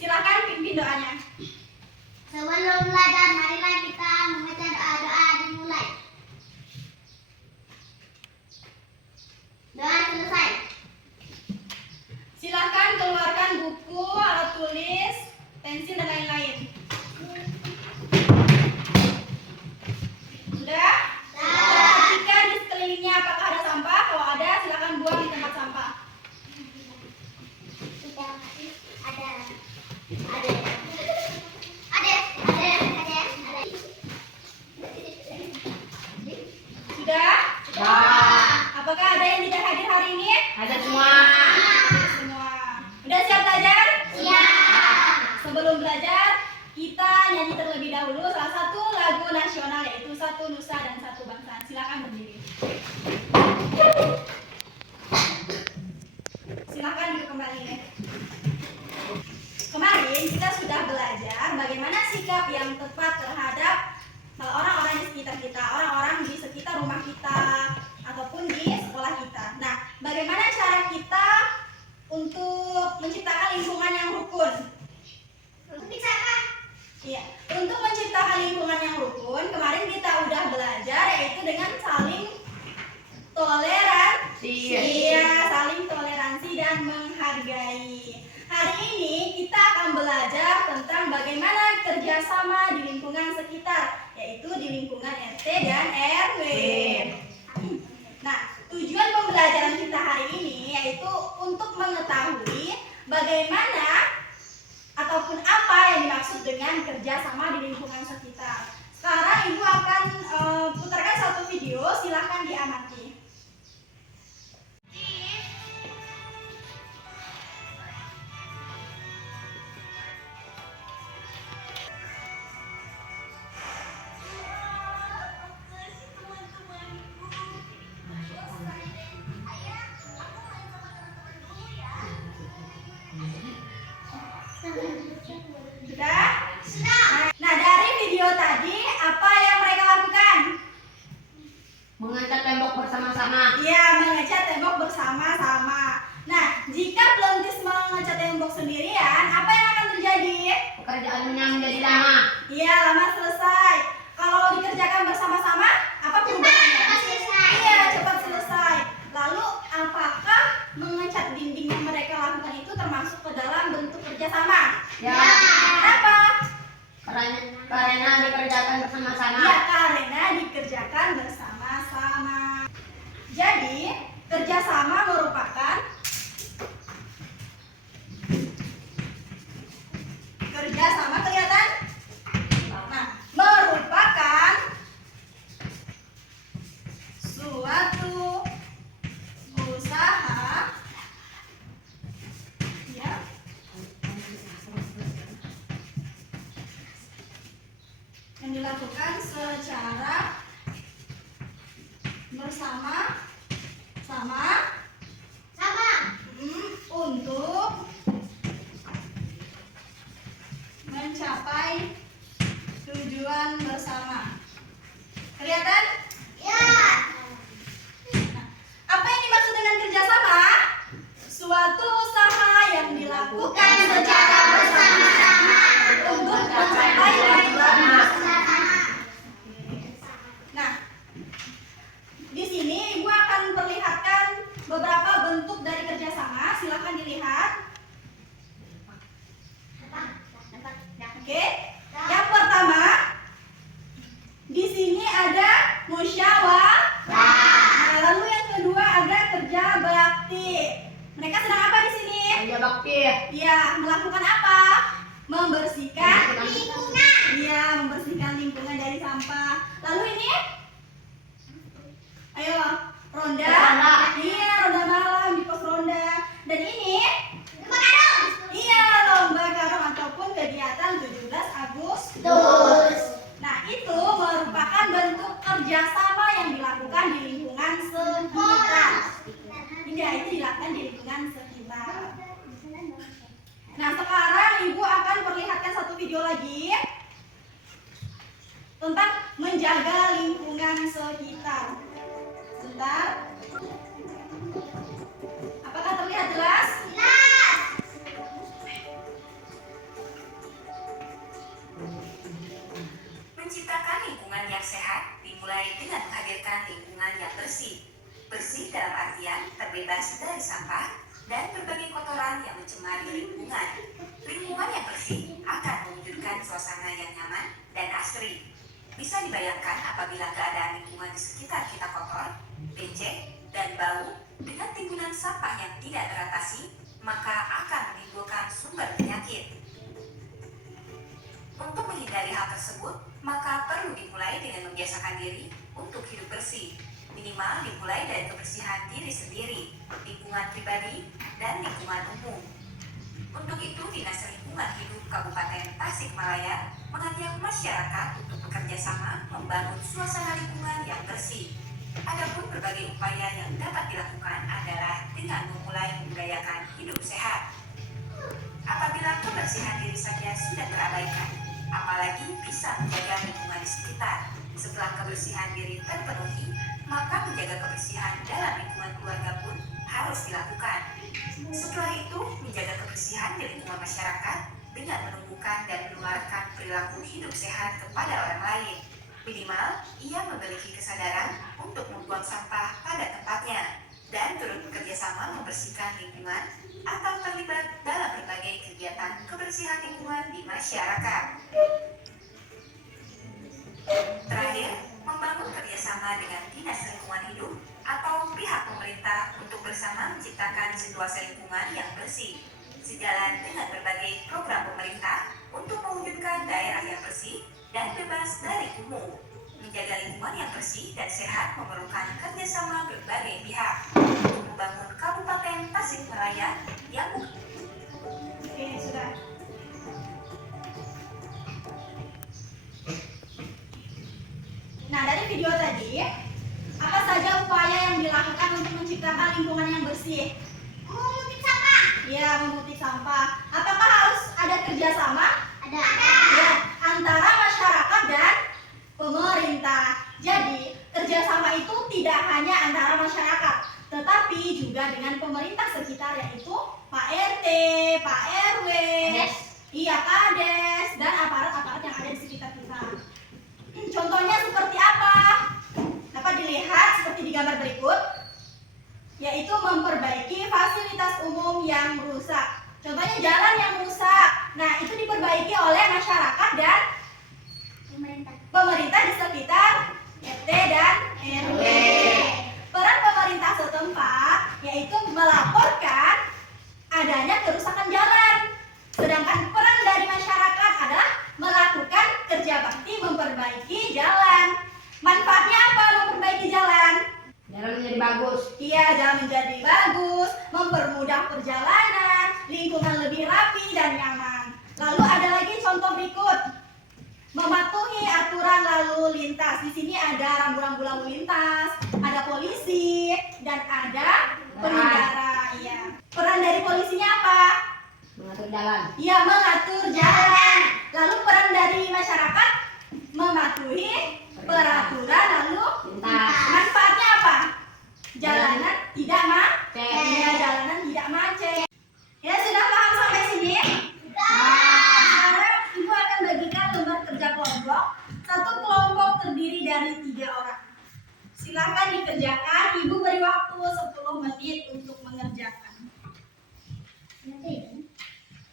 silakan pimpin doanya. Sebelum belajar, marilah kita membaca doa-doa dimulai. Doa selesai. Silakan keluarkan buku, alat tulis, pensil dan lain-lain. Sudah? Perhatikan di sekelilingnya apakah ada sampah. Kalau ada, silakan buang di tempat sampah. Sudah? Apakah ada yang tidak hadir hari ini? Ada semua. Semua. Udah siap belajar? Siap. Sebelum belajar, kita nyanyi terlebih dahulu salah satu lagu nasional, yaitu Satu Nusa dan Satu Bangsa. Silakan berdiri. Silakan duduk kembali. Kemarin kita sudah belajar bagaimana sikap yang tepat terhadap orang-orang di sekitar kita, orang-orang di sekitar rumah kita, ataupun di sekolah kita. Nah, bagaimana cara kita untuk menciptakan lingkungan yang rukun? Iya, untuk menciptakan lingkungan yang rukun, kemarin kita udah belajar yaitu dengan saling toleransi. Iya, saling toleransi dan menghargai. Hari ini kita akan belajar tentang bagaimana kerjasama di lingkungan sekitar, yaitu di lingkungan RT dan RW. Nah, tujuan pembelajaran kita hari ini yaitu untuk mengetahui bagaimana ataupun apa yang dimaksud dengan kerjasama di lingkungan sekitar. Sekarang Ibu akan putarkan satu video, silahkan diamati. Sudah? Nah, dari video tadi apa yang mereka lakukan? Mengecat tembok bersama-sama. Iya, mengecat tembok bersama-sama. Nah, jika pelukis mengecat tembok sendirian, apa yang akan terjadi? Pekerjaannya menjadi lama. Iya, lama selesai. Kalau dikerjakan bersama-sama, apa perubahannya? Cepat selesai. Iya, cepat selesai. Lalu, apakah mengecat dinding yang mereka lakukan itu termasuk ke dalam bentuk kerjasama? Ya. Kenapa? Karena dikerjakan bersama-sama. Ya, karena dikerjakan bersama-sama. Jadi, kerjasama merupakan kelihatan? Nah, merupakan suatu usaha ya, yang dilakukan secara bersama-sama untuk mencapai tujuan bersama. Kelihatan? Nah, apa yang dimaksud dengan kerjasama? Suatu usaha yang dilakukan secara bersama-sama untuk mencapai tujuan bersama. Nah, di sini Ibu akan perlihatkan beberapa bentuk dari kerjasama. Silakan dilihat. Oke, yang pertama di sini ada musyawarah. Nah, lalu yang kedua ada kerja bakti. Mereka sedang apa di sini? Kerja bakti. Iya, melakukan apa? Membersihkan Lingkungan. Iya, membersihkan lingkungan dari sampah. Lalu ini? Ayo, ronda. Ronda. Iya, ronda malam di pos ronda. Dan ini? Lomba karung. Iya, lomba karung ataupun kegiatan 17 Agustus. Nah, itu merupakan bentuk kerjasama yang dilakukan di lingkungan sekitar. Tidak, itu dilakukan di lingkungan sekitar. Nah, sekarang Ibu akan perlihatkan satu video lagi tentang menjaga lingkungan sekitar. Sebentar. Apakah terlihat jelas? Jelas. dimulai dengan menghadirkan lingkungan yang bersih. Bersih dalam artian terbebas dari sampah dan berbagai kotoran yang mencemari lingkungan. Lingkungan yang bersih akan mewujudkan suasana yang nyaman dan asri. Bisa dibayangkan apabila keadaan lingkungan di sekitar kita kotor, becek, dan bau dengan timbunan sampah yang tidak teratasi, maka akan menimbulkan sumber penyakit. Untuk menghindari hal tersebut, maka perlu dimulai dengan membiasakan diri untuk hidup bersih. Minimal dimulai dari kebersihan diri sendiri, lingkungan pribadi, dan lingkungan umum. Untuk itu, Dinas Lingkungan Hidup Kabupaten Tasikmalaya mengajak masyarakat untuk bekerja sama membangun suasana lingkungan yang bersih. Adapun berbagai upaya yang dapat dilakukan adalah dengan memulai membudayakan hidup sehat. Apabila kebersihan diri saja sudah terabaikan, apalagi bisa menjaga lingkungan di sekitar. Setelah kebersihan diri terpenuhi, maka menjaga kebersihan dalam lingkungan keluarga pun harus dilakukan. Setelah itu, menjaga kebersihan di lingkungan masyarakat dengan menumbuhkan dan menularkan perilaku hidup sehat kepada orang lain. Minimal, ia memiliki kesadaran untuk membuang sampah pada tempatnya dan turut bekerja sama membersihkan lingkungan atau terlibat dalam berbagai kegiatan kebersihan lingkungan di masyarakat. Terakhir, membangun kerjasama dengan Dinas Lingkungan Hidup atau pihak pemerintah untuk bersama menciptakan situasi lingkungan yang bersih, sejalan dengan berbagai program pemerintah untuk mewujudkan daerah yang bersih dan bebas dari kumuh. Menjaga lingkungan yang bersih dan sehat memerlukan kerjasama berbagai pihak untuk membangun Kabupaten Tasikmalaya yang Oke, sudah. Nah, dari video tadi, apa saja upaya yang dilakukan untuk menciptakan lingkungan yang bersih? Memungut sampah. Ya, memungut sampah. Apakah harus ada kerjasama? Ada. Ya, antara masyarakat dan pemerintah. Jadi, kerjasama itu tidak hanya antara masyarakat, tetapi juga dengan pemerintah sekitar, yaitu Pak RT, Pak RW, iya Kades, dan aparat-aparat yang ada di sekitar kita. Contohnya seperti apa? Dapat dilihat seperti di gambar berikut, yaitu memperbaiki fasilitas umum yang rusak. Contohnya jalan yang rusak. Nah, itu diperbaiki oleh masyarakat dan pemerintah di sekitar RT dan RW. Peran pemerintah setempat yaitu melaporkan adanya kerusakan jalan. Sedangkan peran dari masyarakat adalah melakukan kerja bakti memperbaiki jalan. Manfaatnya apa memperbaiki jalan? Jalan menjadi bagus. Iya, jalan menjadi bagus, mempermudah perjalanan, lingkungan lebih rapi dan nyaman. Lalu ada lagi contoh berikut. Mematuhi aturan lalu lintas. Di sini ada rambu-rambu lalu lintas, ada polisi, dan ada pengendara. Iya. Peran dari polisinya apa? Mengatur jalan. Iya, mengatur jalan. Lalu peran dari masyarakat mematuhi peraturan lalu Lintas. manfaatnya apa? Jalanan tidak Macet. Iya, jalanan tidak macet. Ya, sudah paham sampai sini? Sekarang Ibu akan bagikan lembar kerja kelompok. Satu kelompok terdiri dari 3 orang. Silakan dikerjakan. Ibu beri waktu 10 menit untuk mengerjakan.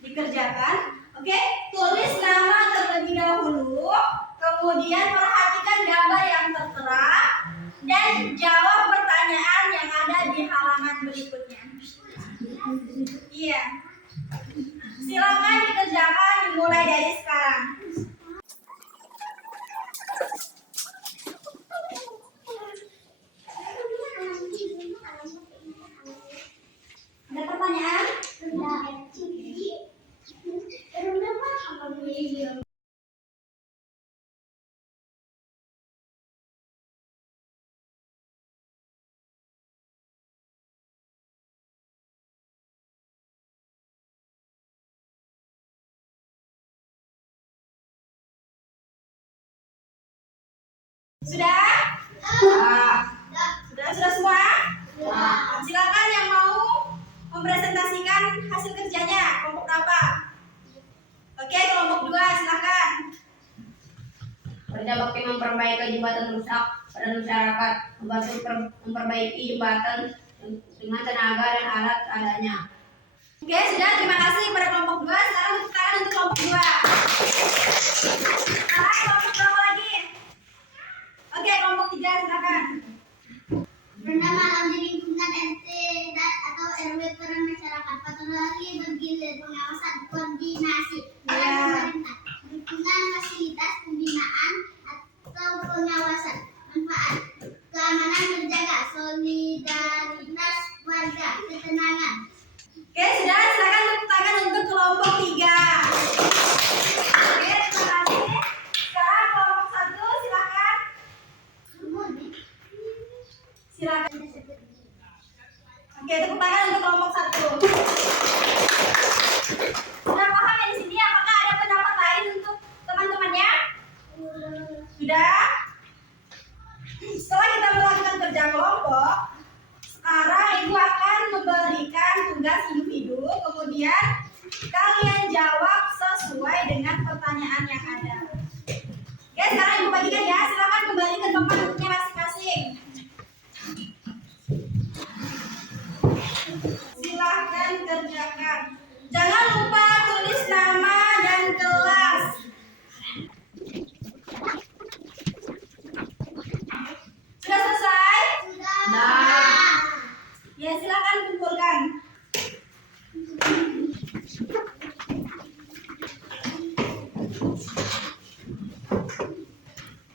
Dikerjakan. Oke, tulis nama terlebih dahulu. Kemudian perhatikan gambar yang tertera dan jawab pertanyaan yang ada di halaman berikutnya. Iya. Silakan dikerjakan dimulai dari sekarang. Ada pertanyaan? Sudah? Sudah semua? Silakan yang mau mempresentasikan hasil kerjanya. Kelompok berapa? Oke, kelompok 2 silakan. Kerja kerja bakti memperbaiki jembatan rusak pada masyarakat, membantu memperbaiki jembatan dengan tenaga dan alat adanya. Oke, sudah, terima kasih pada kelompok 2. Sekarang tepuk tangan untuk kelompok 2. Sekarang kelompok berapa lagi? Oke, kelompok 3 silakan. Berenang malam di lingkungan RT atau RW peran masyarakat. Patroli bergilir, pengawasan, koordinasi dengan pemerintah, dukungan fasilitas pembinaan atau pengawasan, manfaat, keamanan terjaga, solidaritas warga, ketenangan. Oke, sudah, silakan tepuk tangan untuk kelompok 3. Oke, terima kasih. Sekarang kelompok 1 silakan. Silakan. Oke, tepuk tangan untuk kelompok 1. Sudah paham ya di sini? Apakah ada pendapat lain untuk teman-temannya? Sudah? Setelah kita melakukan kerja kelompok, sekarang Ibu akan memberikan tugas individu, kemudian kalian jawab sesuai dengan pertanyaan yang ada. Oke, sekarang Ibu bagikan ya. Silakan kembali ke tempat duduknya masing-masing. Silahkan kerjakan. Jangan lupa tulis nama dan kelas. Sudah selesai? Nah, Ya, silakan kumpulkan.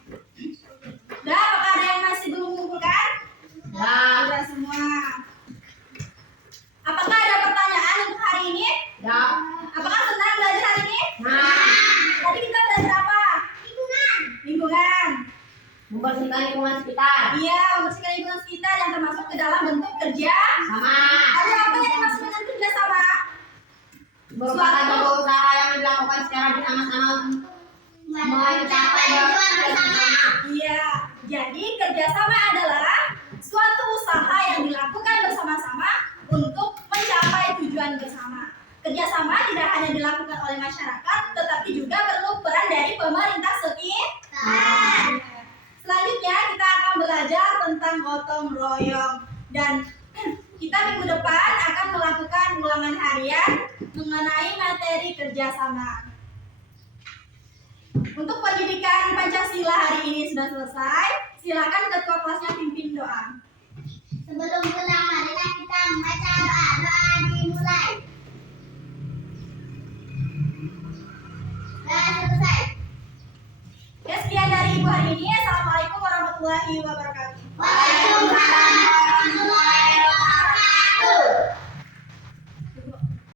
Sudah, apakah ada yang masih belum mengumpulkan? ya, Sudah semua. Apakah ada pertanyaan untuk hari ini? ya, Apakah senang belajar hari ini? nah, Tadi kita belajar apa? Lingkungan. membersihkan lingkungan sekitar, Iya, membersihkan lingkungan sekitar yang termasuk ke dalam bentuk kerja. sama, Ada apa yang dimaksud dengan kerja sama? merupakan sebuah usaha yang dilakukan secara bersama-sama untuk mencapai tujuan bersama. Iya, jadi kerjasama adalah suatu usaha yang dilakukan bersama-sama untuk mencapai tujuan bersama. Kerjasama tidak hanya dilakukan oleh masyarakat, tetapi juga perlu peran dari pemerintah sekitar. Selanjutnya kita akan belajar tentang gotong royong dan kita minggu depan akan melakukan ulangan harian mengenai materi kerjasama. Untuk pendidikan Pancasila hari ini sudah selesai. Silakan ketua kelasnya pimpin doa. Sebelum pulang, marilah kita membaca doa dimulai. Sudah selesai. Ya, sekian dari Ibu hari ini. Assalamualaikum warahmatullahi wabarakatuh. Waalaikumsalam.